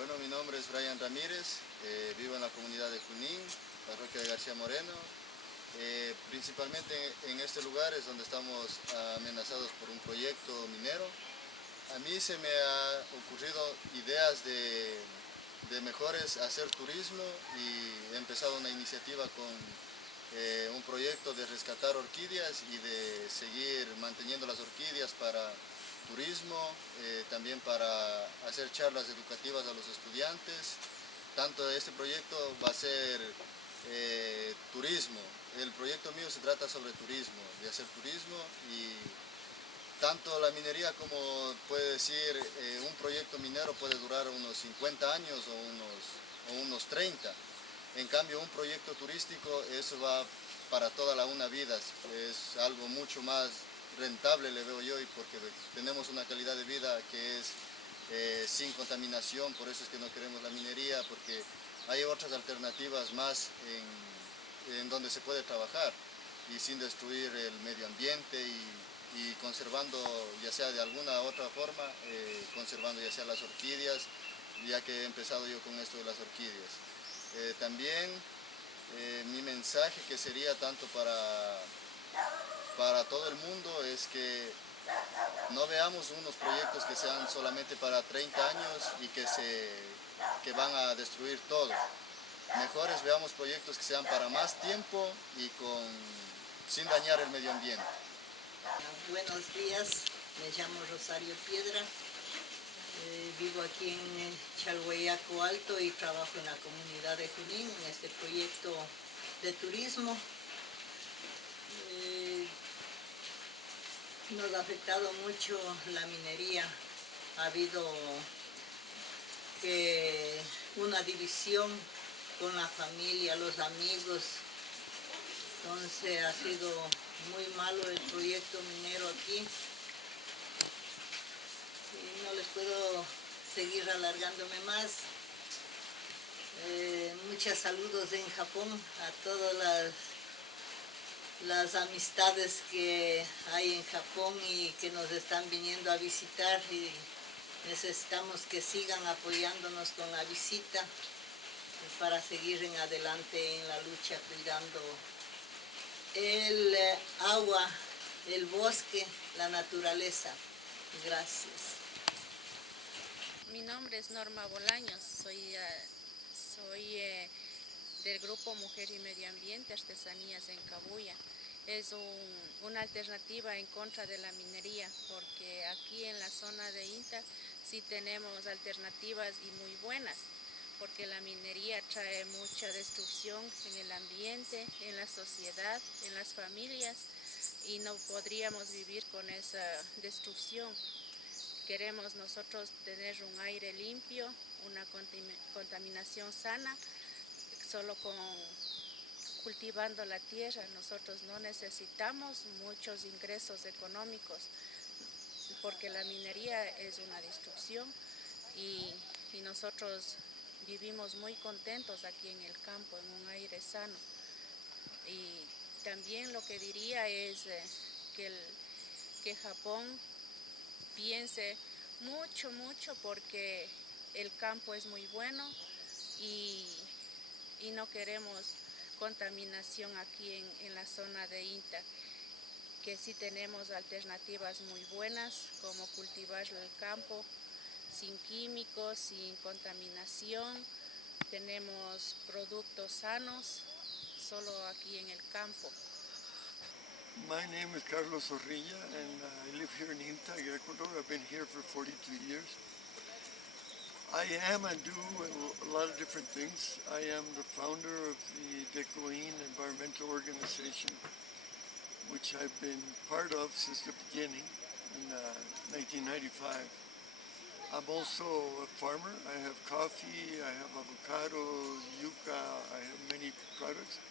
Bueno, mi nombre es Brian Ramírez, vivo en la comunidad de Junín, parroquia de García Moreno. Principalmente en este lugar es donde estamos amenazados por un proyecto minero. A mí se me ha ocurrido ideas de mejores hacer turismo y he empezado una iniciativa con un proyecto de rescatar orquídeas y de seguir manteniendo las orquídeas para turismo, también para hacer charlas educativas a los estudiantes. Tanto este proyecto va a ser turismo. El proyecto mío se trata sobre turismo, de hacer turismo, y tanto la minería como puede decir un proyecto minero puede durar unos 50 años o unos 30. En cambio un proyecto turístico eso va para toda una vida, es algo mucho más rentable, le veo yo, y porque tenemos una calidad de vida que es sin contaminación. Por eso es que no queremos la minería, porque hay otras alternativas más en donde se puede trabajar y sin destruir el medio ambiente y conservando, ya sea de alguna otra forma, conservando ya sea las orquídeas, ya que he empezado yo con esto de las orquídeas. También mi mensaje, que sería tanto para todo el mundo, es que no veamos unos proyectos que sean solamente para 30 años y que van a destruir todo. Mejores veamos proyectos que sean para más tiempo y sin dañar el medio ambiente. Buenos días, me llamo Rosario Piedra, vivo aquí en Chalhuayaco Alto y trabajo en la comunidad de Junín en este proyecto de turismo. Nos ha afectado mucho la minería, ha habido una división con la familia, los amigos, entonces ha sido muy malo el proyecto minero aquí y no les puedo seguir alargándome más. Muchos saludos en Japón a todas las amistades que hay en Japón y que nos están viniendo a visitar, y necesitamos que sigan apoyándonos con la visita para seguir en adelante en la lucha cuidando el agua, el bosque, la naturaleza. Gracias. Mi nombre es Norma Bolaños, soy del grupo Mujer y Medio Ambiente, Artesanías en Cabuya. Es una alternativa en contra de la minería, porque aquí en la zona de INTA sí tenemos alternativas y muy buenas, porque la minería trae mucha destrucción en el ambiente, en la sociedad, en las familias, y no podríamos vivir con esa destrucción. Queremos nosotros tener un aire limpio, una contaminación sana, solo cultivando la tierra. Nosotros no necesitamos muchos ingresos económicos, porque la minería es una destrucción y nosotros vivimos muy contentos aquí en el campo, en un aire sano. Y también lo que diría es que Japón piense mucho, porque el campo es muy bueno y no queremos contaminación aquí en la zona de INTA, que sí tenemos alternativas muy buenas, como cultivar el campo sin químicos, sin contaminación. Tenemos productos sanos solo aquí en el campo. My name is Carlos Zorrilla, and I live here in INTA, Ecuador. I've been here for 42 years. I am and do a lot of different things. I am the founder of the Decoin Environmental Organization, which I've been part of since the beginning in 1995. I'm also a farmer. I have coffee, I have avocados, yuca, I have many products.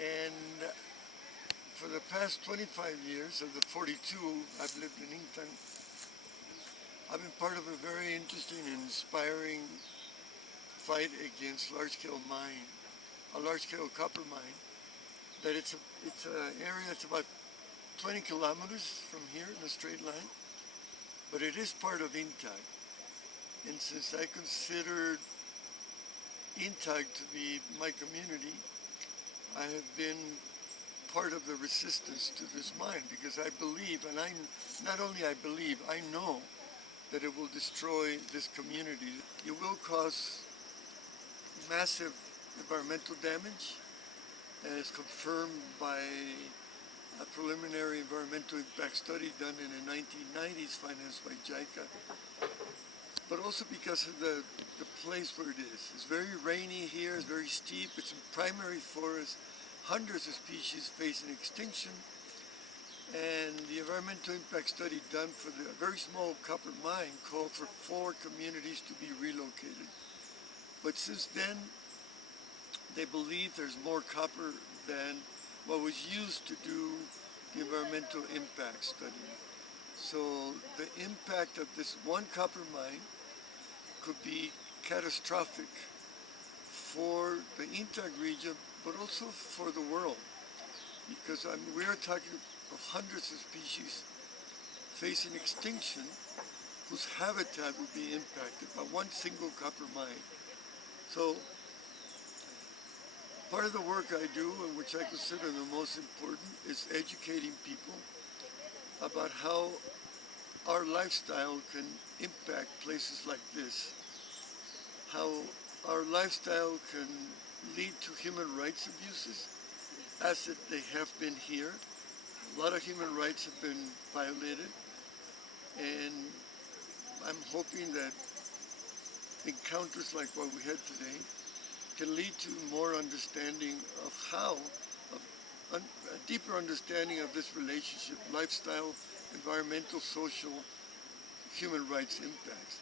And for the past 25 years, of the 42 I've lived in INTA, I've been part of a very interesting and inspiring fight against large-scale copper mine. That it's an area that's about 20 kilometers from here in a straight line, but it is part of INTA. And since I considered INTAG to be my community, I have been part of the resistance to this mine because I believe, and not only I believe, I know that it will destroy this community. It will cause massive environmental damage, as confirmed by a preliminary environmental impact study done in the 1990s, financed by JICA, but also because of the place where it is. It's very rainy here, it's very steep, it's in primary forest, hundreds of species facing extinction, and the environmental impact study done for the very small copper mine called for 4 communities to be relocated. But since then, they believe there's more copper than what was used to do the environmental impact study. So the impact of this one copper mine could be catastrophic for the INTAG region, but also for the world. Because we are talking of hundreds of species facing extinction whose habitat would be impacted by one single copper mine. So part of the work I do, and which I consider the most important, is educating people about how our lifestyle can impact places like this, how our lifestyle can lead to human rights abuses, as they have been here. A lot of human rights have been violated, and I'm hoping that encounters like what we had today can lead to more understanding of how, a deeper understanding of this relationship, lifestyle, environmental, social, human rights impacts,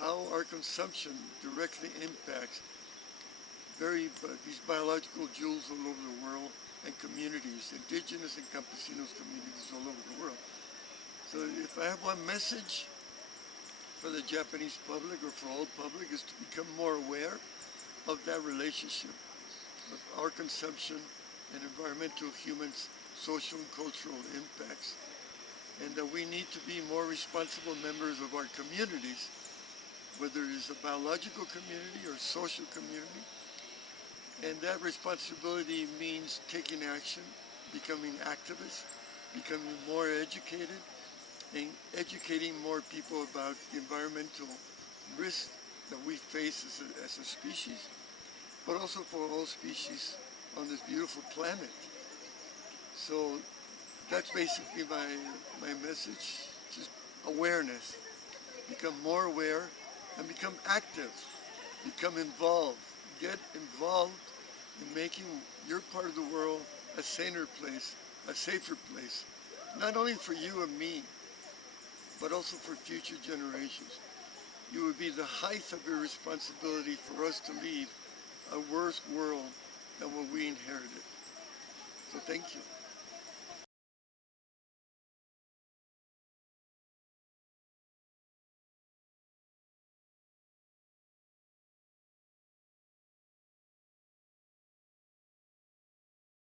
how our consumption directly impacts these biological jewels all over the world and communities, indigenous and campesinos communities all over the world. So if I have one message for the Japanese public or for all public, is to become more aware of that relationship of our consumption and environmental, human, social, and cultural impacts, and that we need to be more responsible members of our communities, whether it is a biological community or social community. And that responsibility means taking action, becoming activists, becoming more educated, and educating more people about the environmental risks that we face as a species, but also for all species on this beautiful planet. So that's basically my message, just awareness. Become more aware and become active, become involved. Get involved in making your part of the world a saner place, a safer place, not only for you and me, but also for future generations. You would be the height of your responsibility for us to leave a worse world than what we inherited. So thank you.